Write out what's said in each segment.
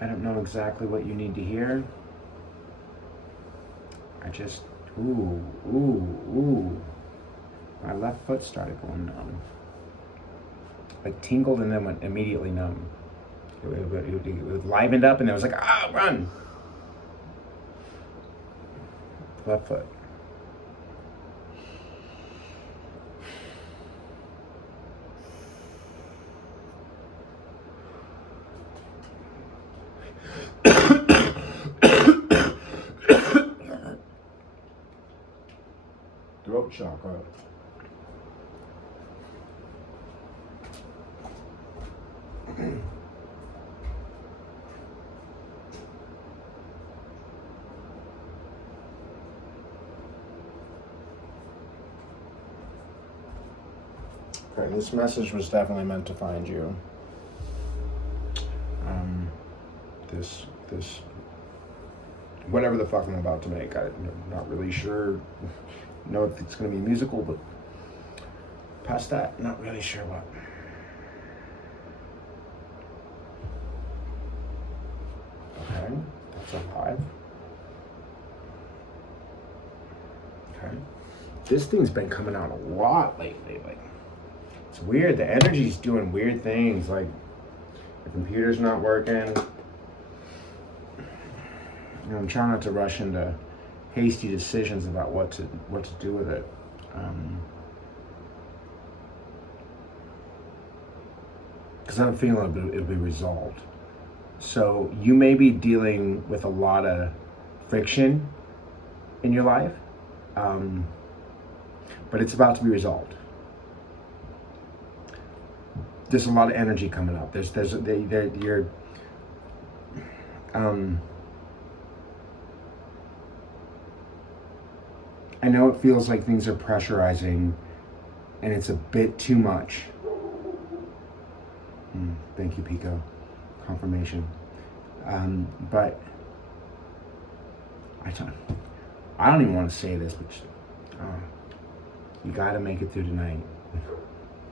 I don't know exactly what you need to hear. I just, ooh. My left foot started going numb. Like tingled and then went immediately numb. It livened up and it was like, run. Left foot. Throat chakra. Okay, this message was definitely meant to find you. This, whatever the fuck I'm about to make, I'm not really sure. Know if it's going to be musical, but past that, not really sure what. Okay, that's a 5. Okay, this thing's been coming out a lot lately. Like, it's weird. The energy's doing weird things. Like, the computer's not working. I'm trying not to rush into hasty decisions about what to do with it. Because I have a feeling it'll be resolved. So you may be dealing with a lot of friction in your life, but it's about to be resolved. There's a lot of energy coming up. I know it feels like things are pressurizing and it's a bit too much. Thank you, Pico. Confirmation. But I don't even want to say this, but you gotta make it through tonight.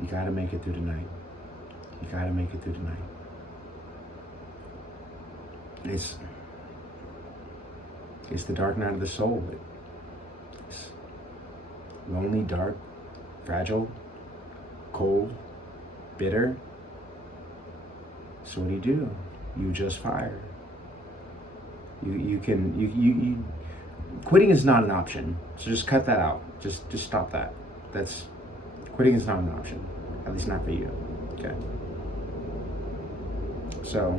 You gotta make it through tonight. You gotta make it through tonight. It's the dark night of the soul. It's lonely, dark, fragile, cold, bitter. So what do? You just fire. You quitting is not an option. So just cut that out. Just stop that. Quitting is not an option. At least not for you. Okay. So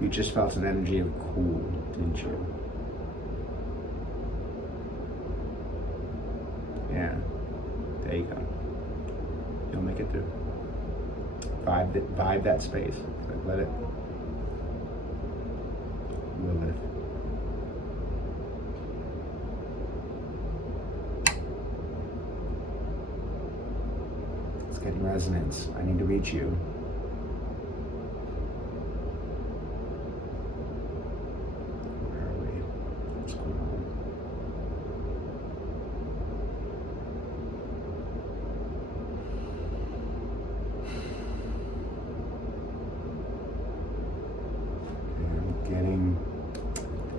you just felt an energy of cool, didn't you? Yeah. There you go. You'll make it through. Vibe that space. Let it. Will it. It's getting resonance. I need to reach you. Where are we? What's going on?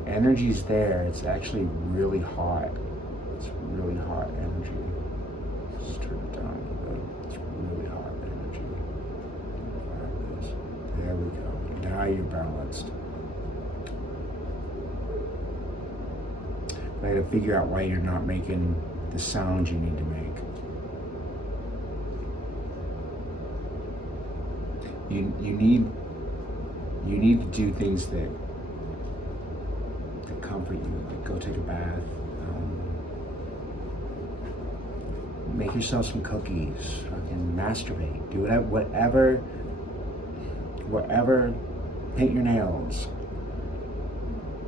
Energy's there. It's actually really hot. It's really hot energy. Just turn it down a little bit. It's really hot energy. There we go. Now you're balanced. But I gotta figure out why you're not making the sound you need to make. You need to do things that comfort you, like go take a bath, make yourself some cookies, fucking masturbate, do whatever, paint your nails,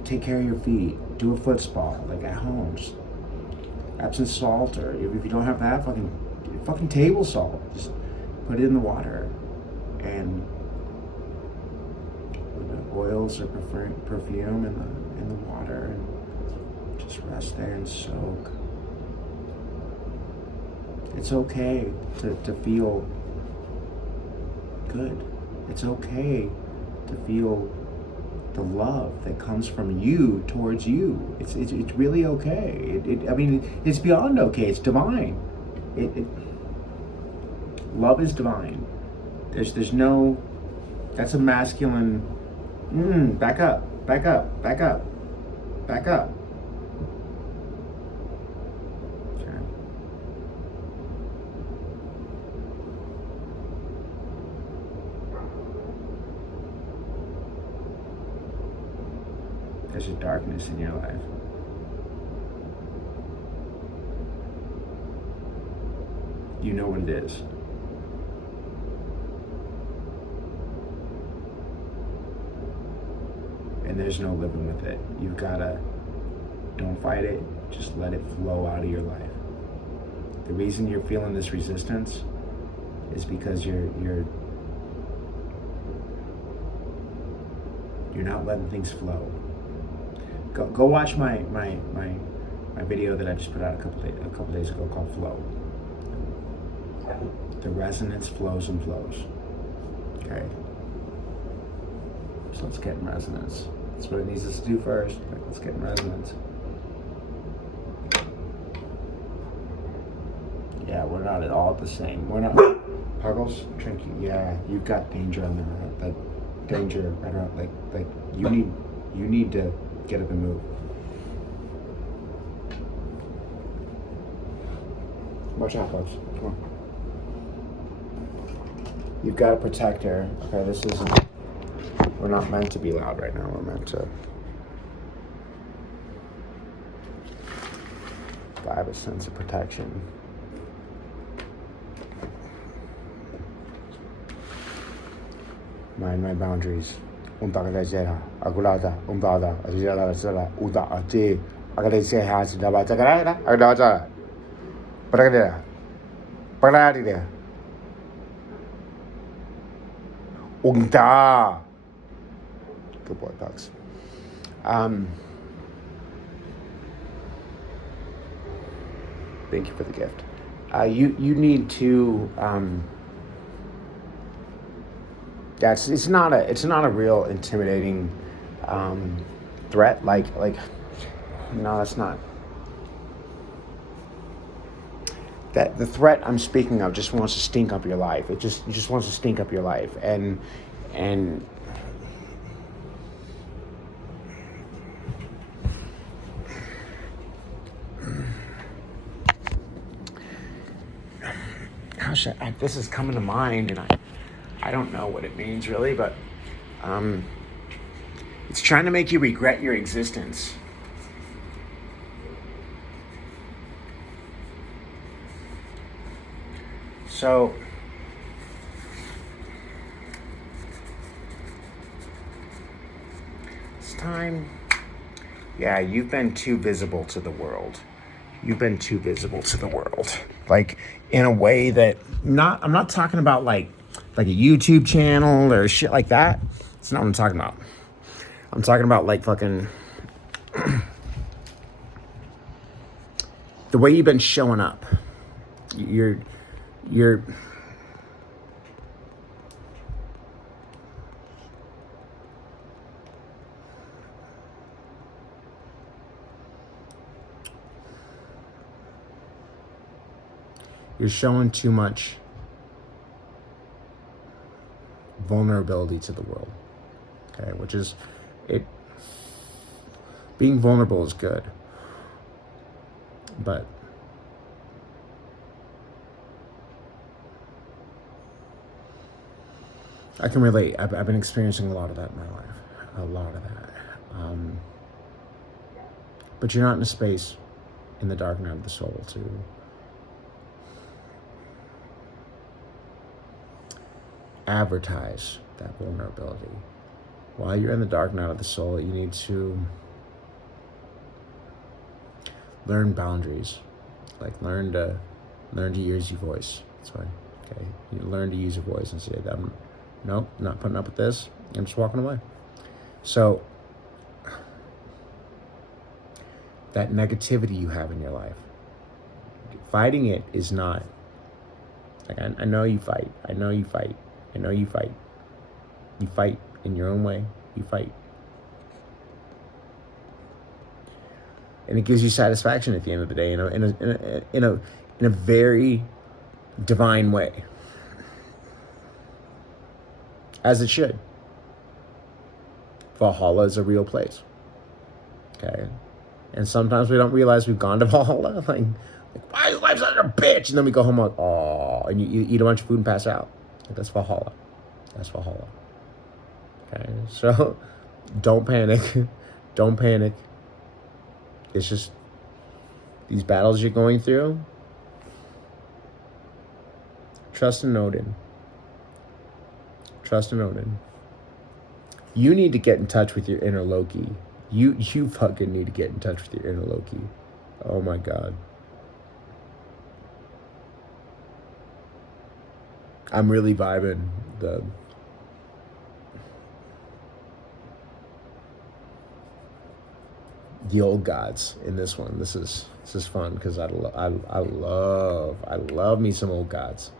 take care of your feet, do a foot spa, like at home, just Epsom salt, or if you don't have that, fucking table salt, just put it in the water, and the oils or perfume in the water, and just rest there and soak. It's okay to feel good. It's okay to feel the love that comes from you towards you. It's really okay. I mean, it's beyond okay. It's divine. Love is divine. There's no. That's a masculine. Back up. Back up. Back up. Back up. Okay. There's a darkness in your life. You know what it is. And there's no living with it. You've gotta, don't fight it, just let it flow out of your life. The reason you're feeling this resistance is because you're not letting things flow. Go watch my video that I just put out a couple days ago called Flow. The resonance flows and flows. Okay. So let's get in resonance. That's what it needs us to do first. Let's get in resonance. Yeah, we're not at all the same. We're not. Puggles, Trinky. Yeah, you've got danger on the like danger. I don't like you need to get up and move. Watch out, folks. Come on. You've got to protect her. Okay, this isn't. We're not meant to be loud right now. We're meant to have a sense of protection. Mind my boundaries. Good boy, Pugs. Thank you for the gift. You need to. It's not a real intimidating threat. Like no, that's not. That the threat I'm speaking of just wants to stink up your life. It just wants to stink up your life, and gosh, this is coming to mind, and I don't know what it means really, but it's trying to make you regret your existence. So it's time. Yeah, you've been too visible to the world. You've been too visible to the world. Like in a way that I'm not talking about like a YouTube channel or shit like that. That's not what I'm talking about. I'm talking about like fucking the way you've been showing up. You're showing too much vulnerability to the world. Okay, which is being vulnerable is good. But I can relate. I've been experiencing a lot of that in my life. A lot of that. But you're not in a space in the dark night of the soul to advertise that vulnerability. While you're in the dark night of the soul, you need to learn boundaries. Like learn to use your voice. That's why. Okay. You learn to use your voice and say, nope, not putting up with this. I'm just walking away. So that negativity you have in your life, fighting it is not Like, I know you fight. I know you fight. I know you fight. You fight in your own way. You fight. And it gives you satisfaction at the end of the day, in a very divine way. As it should. Valhalla is a real place. Okay? And sometimes we don't realize we've gone to Valhalla. Like why is life such a bitch? And then we go home like, oh, and you eat a bunch of food and pass out. Like, that's Valhalla. That's Valhalla. Okay? So don't panic. Don't panic. It's just these battles you're going through. Trust in Odin. Trust in Odin. You need to get in touch with your inner Loki. You fucking need to get in touch with your inner Loki. Oh my God. I'm really vibing the old gods in this one. This is fun because I love me some old gods.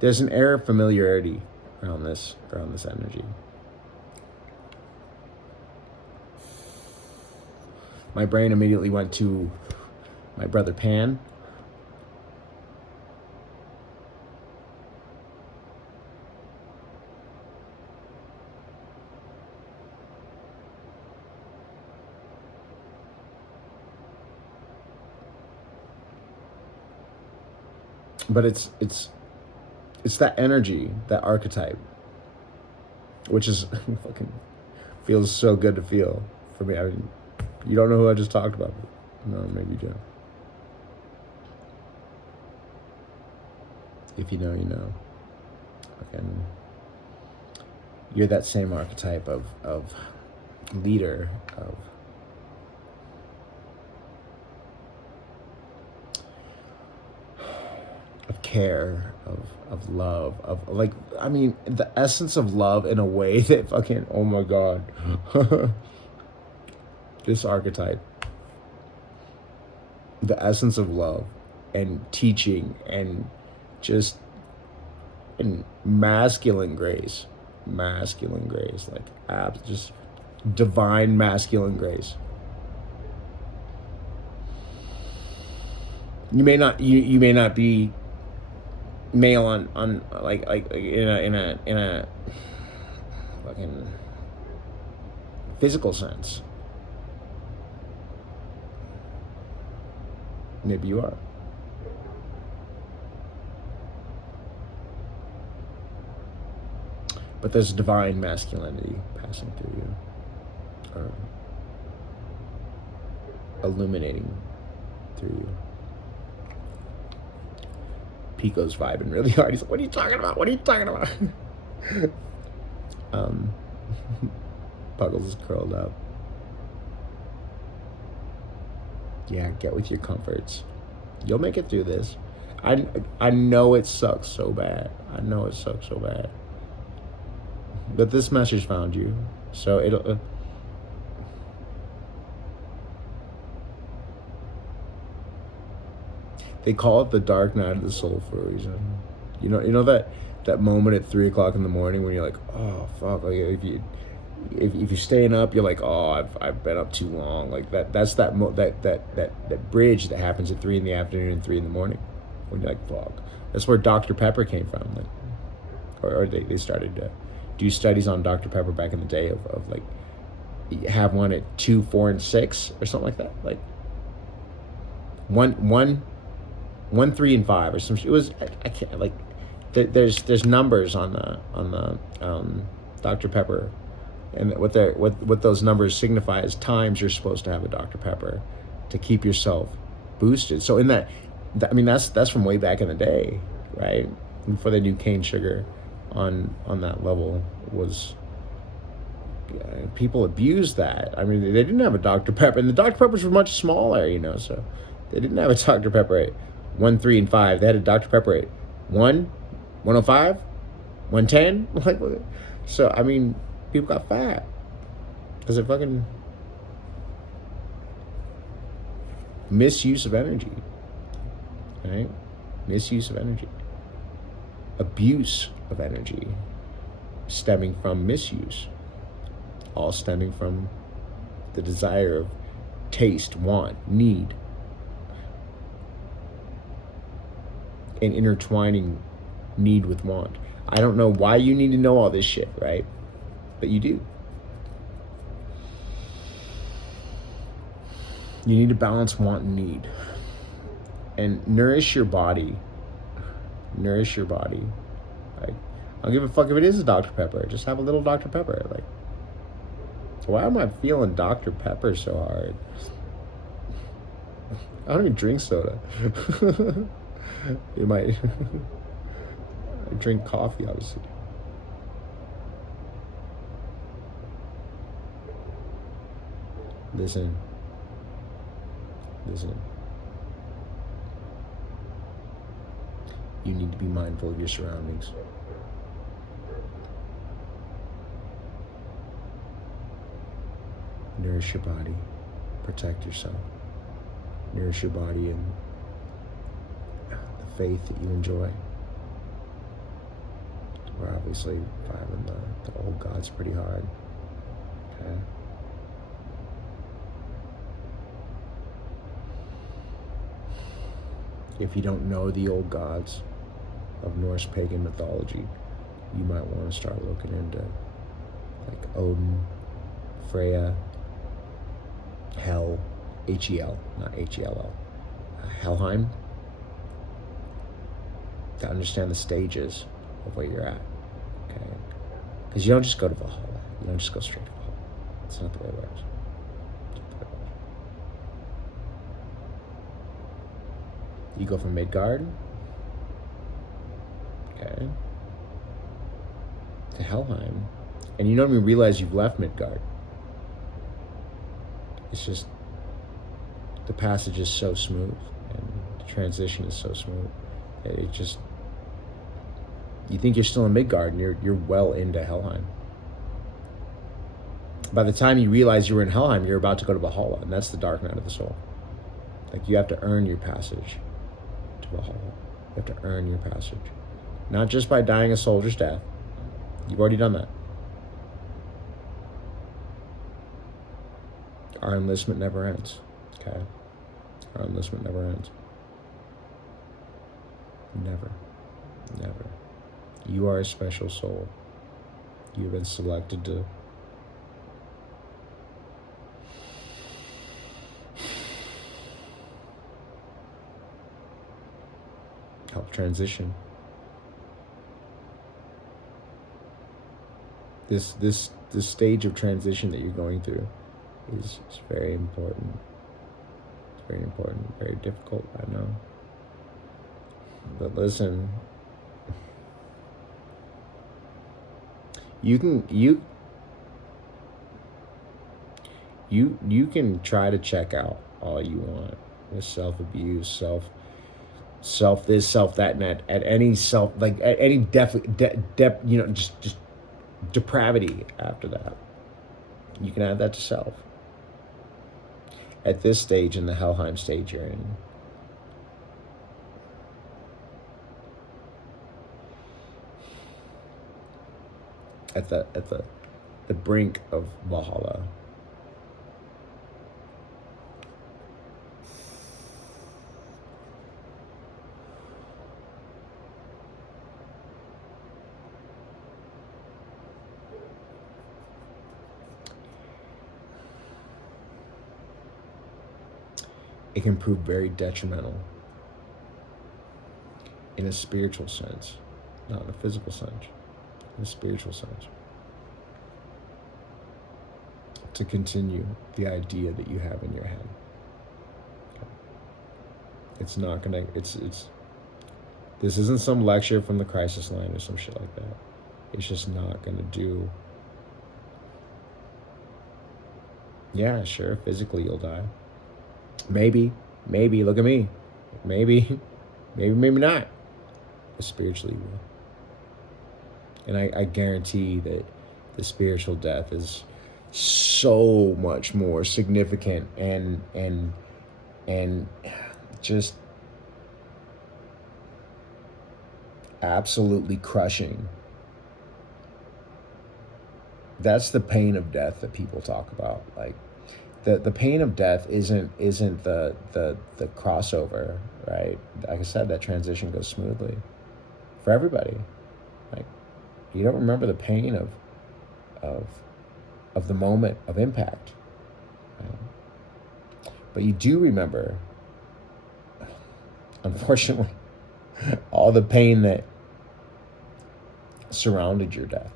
There's an air of familiarity around this energy. My brain immediately went to my brother Pan. But it's that energy, that archetype, which is fucking feels so good to feel for me. I mean, you don't know who I just talked about. No, maybe you do. If you know, you know. Fucking, you're that same archetype of leader, of care, of love, of like, I mean, the essence of love in a way that fucking, oh my God. This archetype, the essence of love and teaching and just in masculine grace, like just divine masculine grace. You may not be male on like in a fucking physical sense. Maybe you are. But there's divine masculinity passing through you, illuminating through you. Pico's vibing really hard. He's like, what are you talking about? What are you talking about? Puggles is curled up. Yeah, get with your comforts. You'll make it through this. I know it sucks so bad. I know it sucks so bad. But this message found you. So it'll... they call it the dark night of the soul for a reason. You know that moment at 3 o'clock in the morning when you're like, oh fuck, like if you're staying up, you're like, oh, I've been up too long. Like that's that bridge that happens at 3 in the afternoon and 3 in the morning when you're like, fuck. That's where Dr. Pepper came from, like, or they started to do studies on Dr. Pepper back in the day of like, have one at 2, 4, and 6 or something like that, like 1, 3, and 5 or some. It was I can't like. There's numbers on the Dr. Pepper, and what those numbers signify is times you're supposed to have a Dr. Pepper to keep yourself boosted. So in that I mean that's from way back in the day, right? Before they knew cane sugar on that level was. People abused that. I mean, they didn't have a Dr. Pepper, and the Dr. Peppers were much smaller, so they didn't have a Dr. Pepper at 1, 3, and 5. They had a Dr. Pepper at 1, 105, 110. Like, so I mean, people got fat because of fucking misuse of energy, right? Misuse of energy, abuse of energy, stemming from misuse, all stemming from the desire of taste, want, need, and intertwining need with want. I don't know why you need to know all this shit, right? But you do. You need to balance want and need. And nourish your body. Nourish your body. Like, I don't give a fuck if it is a Dr. Pepper. Just have a little Dr. Pepper. Like, why am I feeling Dr. Pepper so hard? I don't even drink soda. You might. I drink coffee, obviously. Listen. You need to be mindful of your surroundings. Nourish your body. Protect yourself. Nourish your body in the faith that you enjoy. We're obviously filing the old gods pretty hard. Okay. If you don't know the old gods of Norse pagan mythology, you might want to start looking into like Odin, Freya, Hel, H-E-L, not H-E-L-L, Helheim, to understand the stages of where you're at, okay? Because you don't just go to Valhalla. You don't just go straight to Valhalla. It's not the way it works. You go from Midgard, okay, to Helheim, and you don't even realize you've left Midgard. It's just, the passage is so smooth, and the transition is so smooth. It just, you think you're still in Midgard, and you're well into Helheim. By the time you realize you were in Helheim, you're about to go to Valhalla, and that's the dark night of the soul. Like, you have to earn your passage to Valhalla. You have to earn your passage. Not just by dying a soldier's death. You've already done that. Our enlistment never ends, okay? Our enlistment never ends. Never. Never. You are a special soul. You've been selected to help transition. This stage of transition that you're going through is very important. It's very important, very difficult, I know. But listen, you can try to check out all you want with self-abuse, self this, self that, and at any self, like at any just depravity after that. You can add that to self. At this stage, in the Helheim stage you're in, at the brink of Valhalla, it can prove very detrimental in a spiritual sense, not in a physical sense, in a spiritual sense, to continue the idea that you have in your head. It's not gonna, this isn't some lecture from the crisis line or some shit like that. It's just not gonna do. Yeah, sure, physically you'll die. Maybe, look at me. Maybe. Maybe, maybe not. But spiritually you will. And I guarantee that the spiritual death is so much more significant and just absolutely crushing. That's the pain of death that people talk about. Like the pain of death isn't the crossover, right? Like I said, that transition goes smoothly for everybody. Like you don't remember the pain of of the moment of impact, right? But you do remember, unfortunately, all the pain that surrounded your death,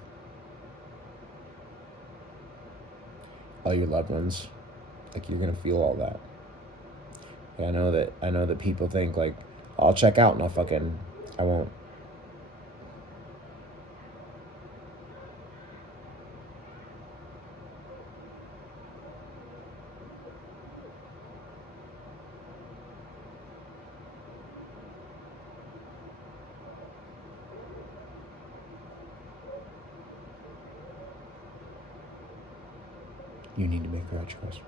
all your loved ones. Like you're gonna feel all that. I know that people think like I'll check out and I won't. You need to make the right choice.